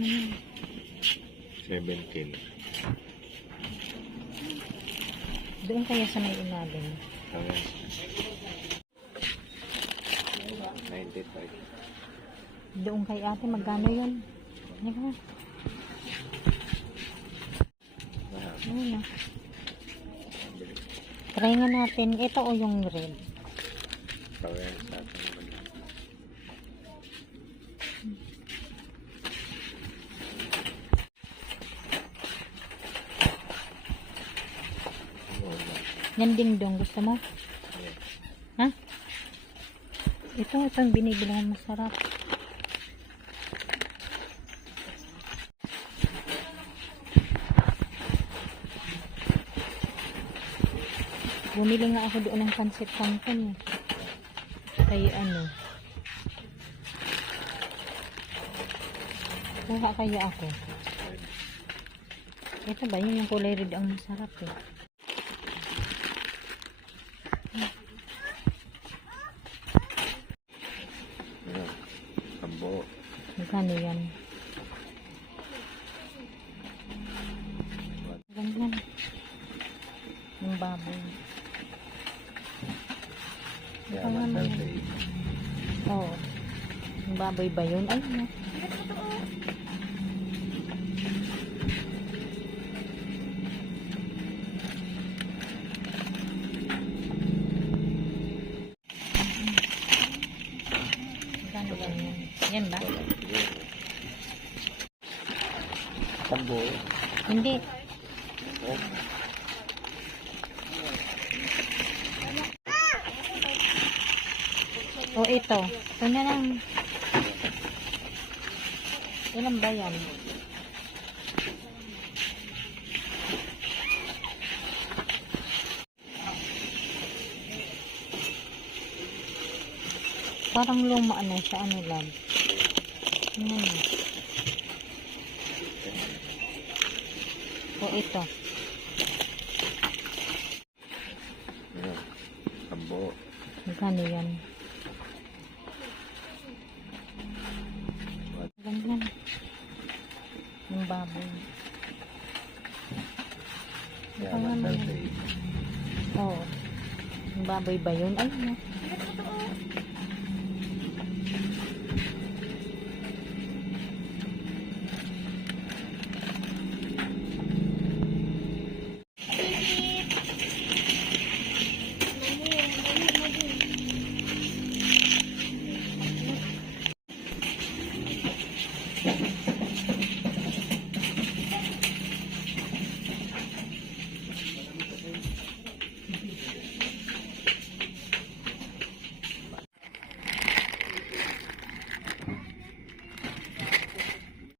17. Doon kaya sa may ilalim. Okay. 95. Doon kay ate, magkano yun? Ano? Ano na? Try nga natin. Ito o yung red. Okay, sa atin. Yan ding dong. Gusto mo? Yeah. Ha? Ito ang binibilang masarap. Bumili nga ako doon ng pancit canton. Kaya ano. Kuha kaya ako. Ito ba yun yung kulay red ang masarap eh. Kambo. Magkano yan? Ganyan. Yung baboy. Kaya Ito naman. Oo. Yung baboy ba yun? Ay, no. Magkano ba yan? Yan ba? Kambo. Hindi. O ito. Ito na lang. Ilan ba yan? Parang luma na siya. Ano lang. Yan. O ito. Kambo. Magkano yan? Ganyan. Yung baboy. Kaya Ito naman. Oo. Yung baboy ba yun? Ay, no.